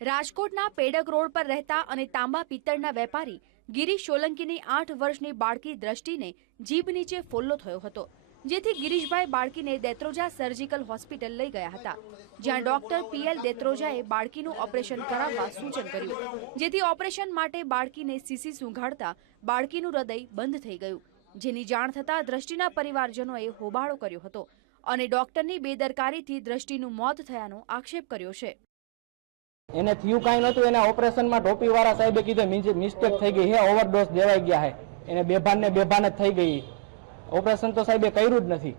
રાજકોટના પેડક રોડ પર રહેતા અને તાંબા પિત્તળના વેપારી ગિરીશ સોલંકીની આઠ વર્ષની બાળકી દ્રષ્ટિને જીભ નીચે ફોલ્લો થયો હતો, જેથી ગિરીશભાઈ બાળકીને દેત્રોજા સર્જિકલ હોસ્પિટલ લઈ ગયા હતા, જ્યાં ડોક્ટર પીએલ દેત્રોજાએ બાળકીનું ઓપરેશન કરાવવા સૂચન કર્યું, જેથી ઓપરેશન માટે બાળકીને સીસી સુંઘાડતા બાળકીનું હૃદય બંધ થઈ ગયું, જેની જાણ થતાં દ્રષ્ટિના પરિવારજનોએ હોબાળો કર્યો હતો અને ડોક્ટરની બેદરકારીથી દ્રષ્ટિનું મોત થયાનો આક્ષેપ કર્યો છે. એને થયું કાંઈ નહોતું, એના ઓપરેશનમાં ટોપીવાળા સાહેબે કીધું મિસ્ટેક થઈ ગઈ હે ઓવરડોઝ દેવાઈ ગયા હે. એને બેભાન ને બેભાન જ થઈ ગઈ. ઓપરેશન તો સાહેબે કર્યું જ નથી.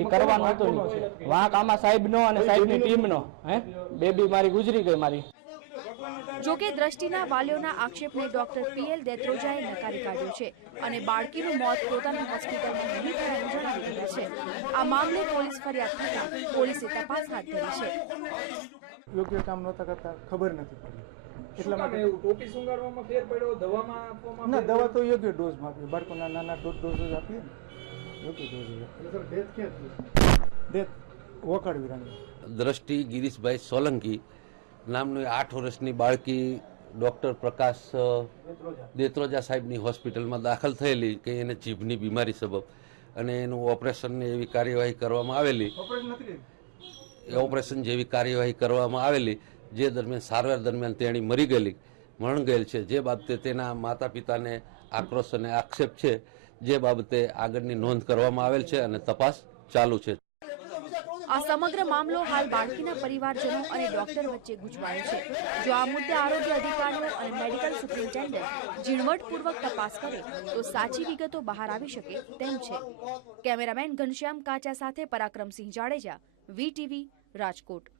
એ કરવાનું હતું નહીં. વાંક આમાં સાહેબનો અને સાહેબની ટીમનો હે? બેબી મારી ગુજરી ગઈ મારી. જોકે દ્રષ્ટિના વાલીઓના આક્ષેપને ડોક્ટર પીએલ દેત્રોજાએ નકારી કાઢ્યો છે અને બાળકીનું મોત પોતાની હોસ્પિટલમાં નહીં થયાનું જણાવી રહ્યા છે. આ મામલે પોલીસ ફરિયાદ થતાં પોલીસે તપાસ હાથ ધરી છે. યોગ્ય કામ નહોતા કરતા ખબર નથી પડી. એટલા માટે એવું? ટોપી સુંગાડવામાં ફેર પડ્યો દવામાં આપવામાં ના દવા તો યોગ્ય ડોઝમાં આપીએ. બાળકોના નાના ડોઝ ડોઝ જ આપીએ. ને યોગ્ય ડોઝ ડેથ ડેથ વોકાડવી વિરાણી દ્રષ્ટિ ગિરીશભાઈ સોલંકી નામની આઠ વર્ષની બાળકી ડૉક્ટર પ્રકાશ દેત્રોજા. સાહેબની હોસ્પિટલમાં દાખલ થયેલી કે એને જીભની બીમારી સબબ અને એનું ઓપરેશનની એવી કાર્યવાહી કરવામાં આવેલી. એ ઓપરેશન જેવી કાર્યવાહી કરવામાં આવેલી, જે દરમિયાન, સારવાર દરમિયાન તેણી મરી ગયેલી, મરણ ગયેલ છે. જે બાબતે તેના માતા પિતાને આક્રોશ અને આક્ષેપ છે. જે બાબતે આગળની નોંધ કરવામાં આવેલ છે અને તપાસ ચાલુ છે. આ સમગ્ર મામલો હાલ બાળકીના પરિવારજનો અને ડોક્ટર વચ્ચે ગુંચવાયો છે. જો આ મુદ્દે આરોગ્ય અધિકારીઓ અને મેડિકલ સુપ્રિન્ટેન્ડન્ટ ઝીણવટપૂર્વક તપાસ કરે, તો સાચી વિગતો બહાર આવી શકે તેમ છે. કેમેરામેન ઘનશ્યામ કાચા સાથે પરાક્રમસિંહ જાડેજા વીટીવી રાજકોટ.